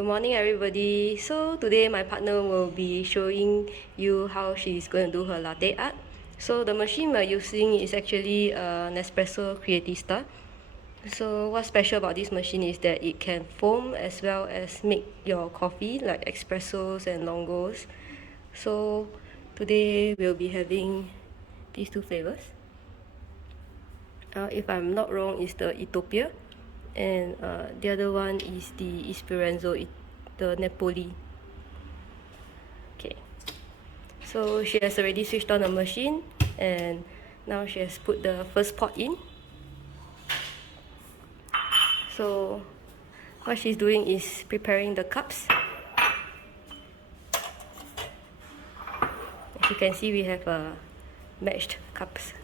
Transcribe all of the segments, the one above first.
Good morning, everybody. So today my partner will be showing you how she's going to do her latte art. So the machine we're using is actually a Nespresso Creatista. So what's special about this machine is that it can foam as well as make your coffee like espressos and longos. So today we'll be having these two flavors. If I'm not wrong, is the Ethiopia, and the other one is the Esperanzo, the Napoli. Okay, so she has already switched on the machine, and now she has put the first pot in. So what she's doing is preparing the cups. As you can see, we have matched cups.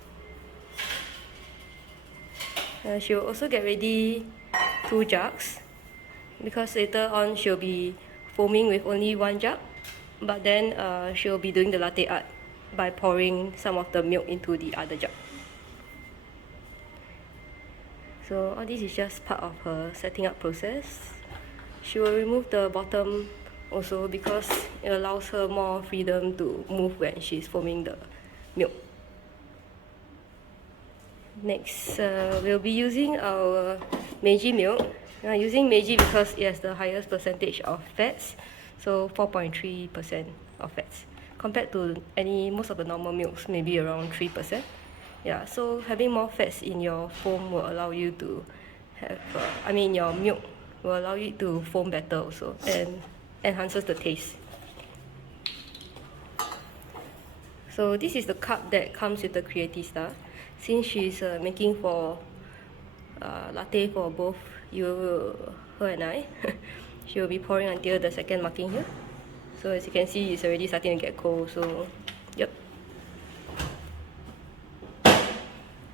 She will also get ready 2 jugs, because later on she'll be foaming with only 1 jug, but then she'll be doing the latte art by pouring some of the milk into the other jug. So all this is just part of her setting up process. She will remove the bottom also because it allows her more freedom to move when she's foaming the milk. Next, we'll be using our Meiji milk. Using Meiji because it has the highest percentage of fats, so 4.3% of fats, compared to most of the normal milks, maybe around 3%. Yeah, so having more fats in your foam will allow you to have, your milk will allow you to foam better also, and enhances the taste. So this is the cup that comes with the Creatista. Since she's making for latte for both her and I, she will be pouring until the second marking here. So as you can see, it's already starting to get cold, so yep.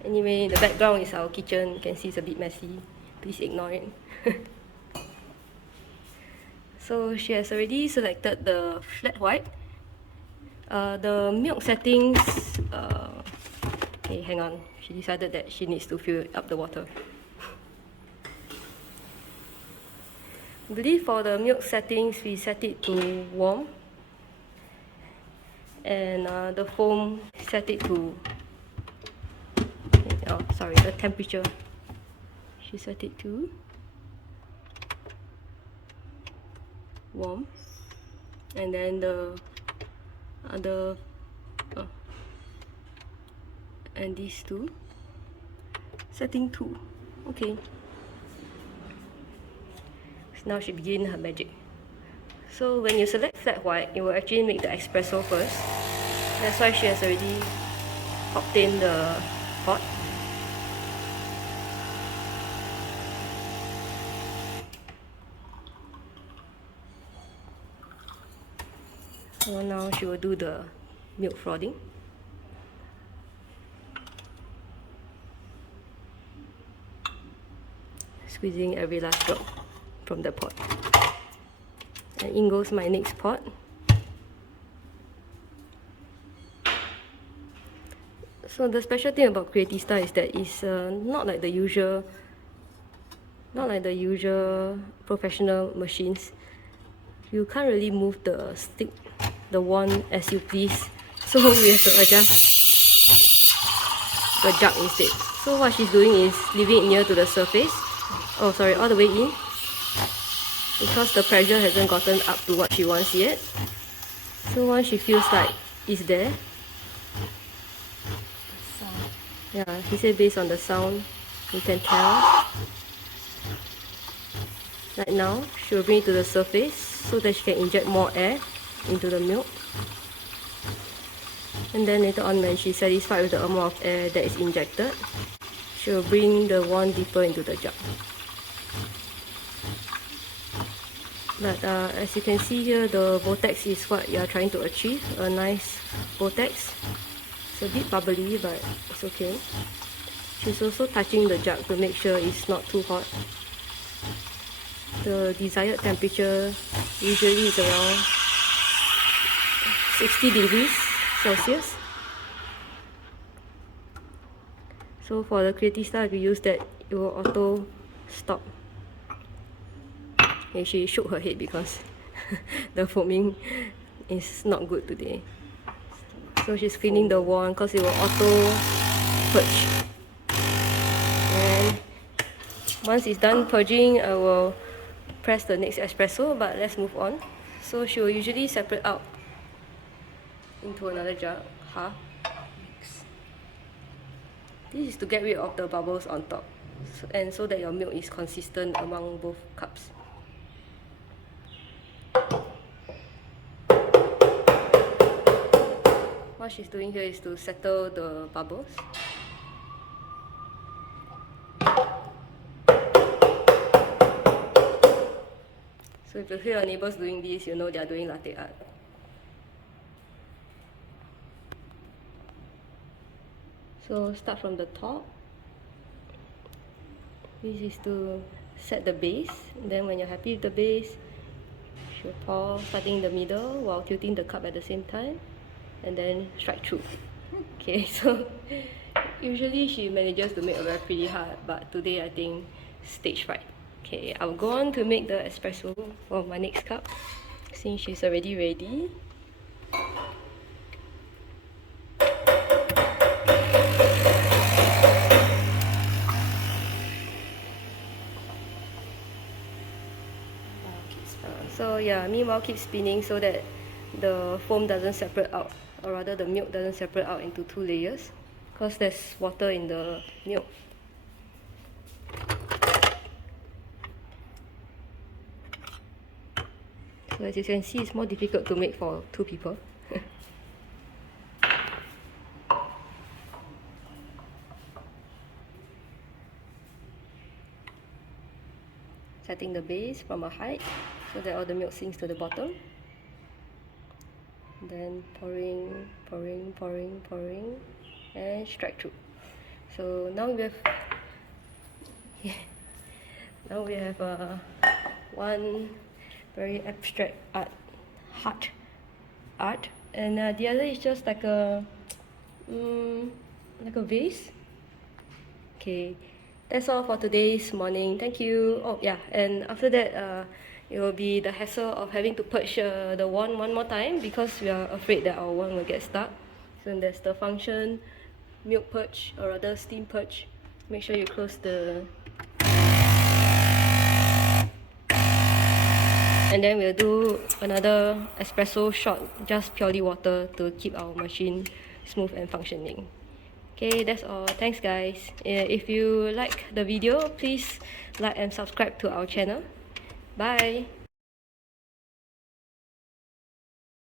Anyway, the background is our kitchen. You can see it's a bit messy. Please ignore it. So she has already selected the flat white. The milk settings, okay, hang on. She decided that she needs to fill up the water. I believe for the milk settings, we set it to warm. And the foam, set it to, the temperature. She set it to warm. And then the other, and these two, setting 2. Okay. So now she begins her magic. So when you select flat white, it will actually make the espresso first. That's why she has already popped in the pot. So now she will do the milk frothing. Squeezing every last drop from the pot. And in goes my next pot. So the special thing about Creatista is that it's not like the usual professional machines. You can't really move the stick, the wand as you please. So we have to adjust the jug instead. So what she's doing is leaving it near to the surface. Oh, sorry, all the way in. Because the pressure hasn't gotten up to what she wants yet. So once she feels like it's there. Yeah, she said based on the sound, you can tell. Right now, she will bring it to the surface so that she can inject more air into the milk. And then later on, when she's satisfied with the amount of air that is injected, she will bring the wand deeper into the jug. But as you can see here, the vortex is what you are trying to achieve, a nice vortex. It's a bit bubbly, but it's okay. She's also touching the jug to make sure it's not too hot. The desired temperature usually is around 60 degrees Celsius. So for the Creatista, if you use that, it will auto stop And she shook her head because the foaming is not good today. So she's cleaning the wand because it will auto purge. And once it's done purging, I will press the next espresso, but let's move on. So she will usually separate out into another jar, half. This is to get rid of the bubbles on top, and so that your milk is consistent among both cups. What she's doing here is to settle the bubbles. So if you hear your neighbors doing this, you know they are doing latte art. So start from the top. This is to set the base. Then when you're happy with the base, she'll pour starting in the middle while tilting the cup at the same time, and then strike through. Okay, so usually she manages to make a very pretty hard, but today I think stage fright. Okay, I'll go on to make the espresso for my next cup since she's already ready. So yeah, meanwhile keep spinning so that the foam doesn't separate out, or rather the milk doesn't separate out into two layers, because there's water in the milk. So as you can see, it's more difficult to make for two people. Setting the base from a height so that all the milk sinks to the bottom. Then pouring, pouring, pouring, pouring, and strike through. So now we have one very abstract heart art, and the other is just like a vase. Okay, that's all for today's morning. Thank you. Oh yeah, and after that it will be the hassle of having to purge the wand one more time because we are afraid that our wand will get stuck. So there's the function milk purge, or rather steam purge. Make sure you close the, and then we'll do another espresso shot, just purely water, to keep our machine smooth and functioning. Okay, that's all. Thanks guys. If you like the video, please like and subscribe to our channel. Bye.